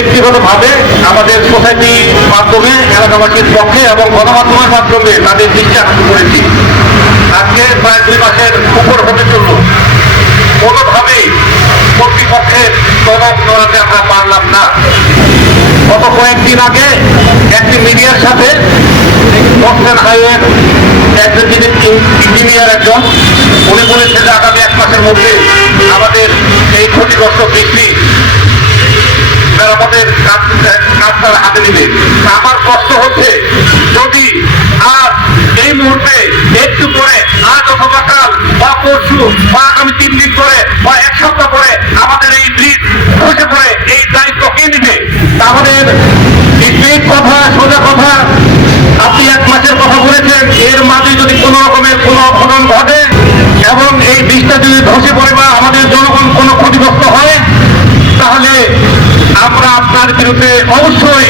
ব্যক্তিগতভাবে আমাদের সোসাইটির মাধ্যমে, এলাকাবাসীর পক্ষে এবং গণমাধ্যমের মাধ্যমে তাদের দৃষ্টি করেছি। আজকে প্রায় দুই মাসের উপর হতে চলল। কোনোভাবেই কর্তৃপক্ষের তলব নড়াতে আমরা পারলাম না। গত কয়েকদিন আগে একটি মিডিয়ার সাথে বক্সেন হাইওয়ের একজন যিনি ইঞ্জিনিয়ার একজন, উনি বলেছে যে আগামী এক মাসের মধ্যে আমাদের এই ক্ষতিগ্রস্ত বৃষ্টি মেরামতের কাজ তারা হাতে নিবে। আমার কষ্ট হচ্ছে যদি আজ এই মুহূর্তে একটু পরে আজ অথবা কাল বা পরশু বা আগামী তিন দিন পরে বা এক সপ্তাহ পরে আমাদের এই ব্রিজ বসে পড়ে এই দায়িত্ব কে নিবে তা আমাদের স্ট্রেট কথা সোজা কথা আপনি এক মাসের কথা বলেছেন এর মাঝে যদি কোনো রকমের কোনো অঘটন ঘটে এবং এই ব্রিজটা যদি ধসে পড়ে বা আমাদের জনগণ কোনো ক্ষতিগ্রস্ত হয় তাহলে আমরা আপনার বিরুদ্ধে অবশ্যই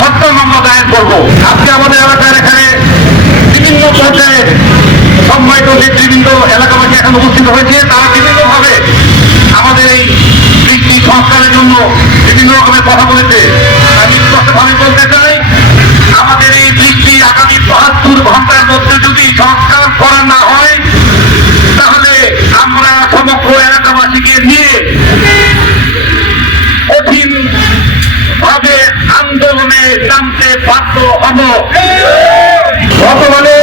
হত্যা মামলা দায়ের করব আজকে আমাদের এলাকার এখানে বিভিন্ন পর্যায়ে সম্মানিত নেতৃবৃন্দ এলাকাবাসী এখন উপস্থিত হয়েছে, তারা বিভিন্নভাবে আমাদের এই বৃষ্টি সংস্কারের জন্য বিভিন্ন রকমের কথা বলেছে। আমি স্পষ্টভাবে বলতে চাই, আমাদের এই বৃষ্টি আগামী বাহাত্তর ঘণ্টার মধ্যে যদি সংস্কার করা না হয়, তাহলে আমরা সমগ্র এলাকাবাসীকে নিয়ে কঠিন ভাবে আন্দোলনে নামতে বাধ্য হব। বর্তমানে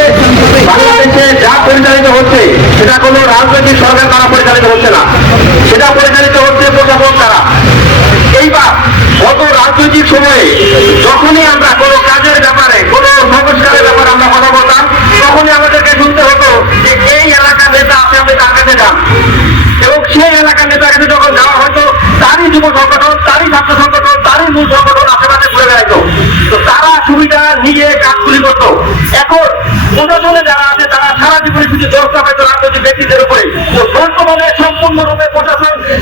বাংলাদেশে যা পরিচালিত হচ্ছে, সেটা কোনো রাজনৈতিক সরকার দ্বারা পরিচালিত হচ্ছে না। সেটা পরিচালিত হচ্ছে প্রশাসন দ্বারা। এইবার গত রাজনৈতিক সময়ে যখনই আমরা কোনো কাজের ব্যাপারে, কোনো সংস্কারের ব্যাপারে আমরা কথা বলতাম, তখনই আমাদেরকে শুনতে হতো যে এই এলাকার নেতা আপনি আপনি তার কাছে যান। এবং সেই এলাকার নেতার কাছে যখন যাওয়া হতো, তারই যুব সংগঠন, তারই ছাত্র সংগঠন, তারই মূল সংগঠন আশেপাশে ঘুরে বেড়াইতো। তো তারা সুবিধা নিয়ে কাজগুলি করতো। এখন প্রশাসনে যারা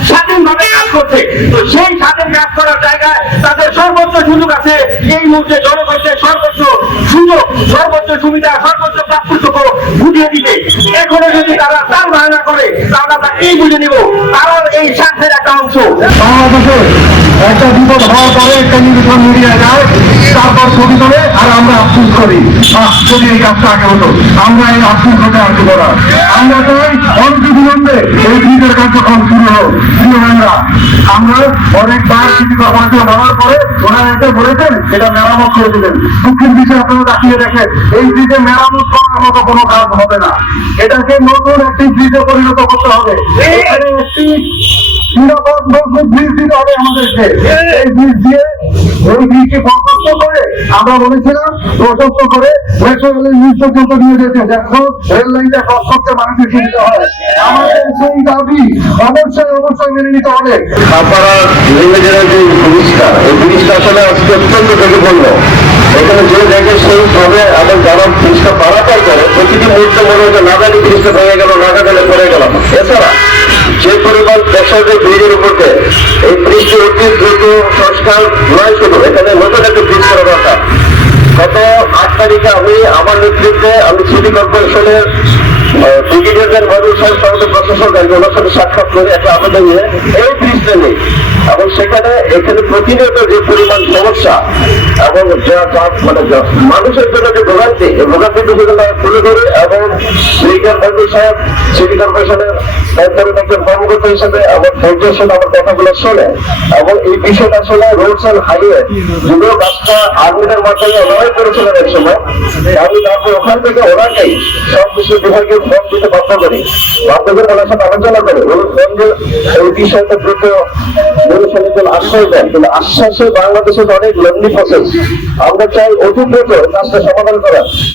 স্বাধীনভাবে করছে। তো সেই করার জায়গায় সর্বোচ্চ এই সর্বোচ্চ সুবিধা, সর্বোচ্চ বুঝিয়ে যদি তারা করে এই কারণ এই একটা একটা বিপদ হওয়ার পরে নিবেদন মিডিয়া যায়, তারপর ছবি তোলে, আর আমরা আফসুস করি। এটা মেরামত করে দিবেন। দুঃখের বিষয়ে আপনারা তাকিয়ে দেখেন, এই ব্রিজে মেরামত করার মতো কোনো কাজ হবে না। এটাকে নতুন একটি ব্রিজে পরিণত করতে হবে। একটি হবে আমাদেরকে। আসলে ঝুঁকিপূর্ণ এখানে যে দেখে সেই ভাবে এবং যারা ব্রিজটা পারাপার করে, প্রতিটি মুহূর্তে মনে হচ্ছে না জানি ব্রিজটা ভেঙে গেল না জানি পড়ে গেলাম। এছাড়া উপর এই ব্রিজটি অতি দ্রুত সংস্কার নয় শুধু এখানে নতুন একটা ব্রিজ করা দরকার। গত আট তারিখে আমি, আমার নেতৃত্বে আমি সিটি কর্পোরেশনের ব্রিগেডিয়ার বাবুর সাহেব আমাদের প্রশাসক ওনার সাথে সাক্ষাৎ করে একটা আবেদন নিয়ে এই নেই যা- মানে আমার কথাগুলো শোনে এবং এই বিষয়টা আসলে রোডস অ্যান্ড হাইওয়ে যেগুলো কাজটা আর্মিদের মাধ্যমে ওনারাই করেছিলেন এক সময়, আমি তারপর ওখান থেকে ওনাকেই সব কিছু বিভাগে দিতে বাধ্য করি। বাধ্য করে সাথে আলোচনা করে। ওই দিয়ে এই বিষয়টা দ্রুত নিরসনের আশ্বাস দেন। কিন্তু আশ্বাসে বাংলাদেশের অনেক লম্বি প্রসেস আমরা চাই অতি দ্রুত কাজটা সমাধান করা